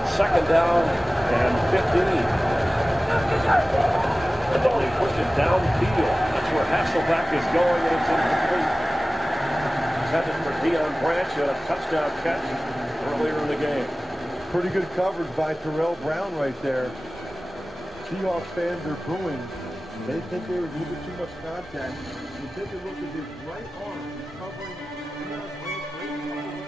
It's second down and 15. And then they push it downfield. That's where Hasselbeck is going, and it's incomplete. Headed for Deion Branch, a touchdown catch earlier in the game. Pretty good coverage by Terrell Brown right there. Seahawks fans are booing. They think there was a little bit too much contact. You take a look at his right arm. He's covering Deion Branch.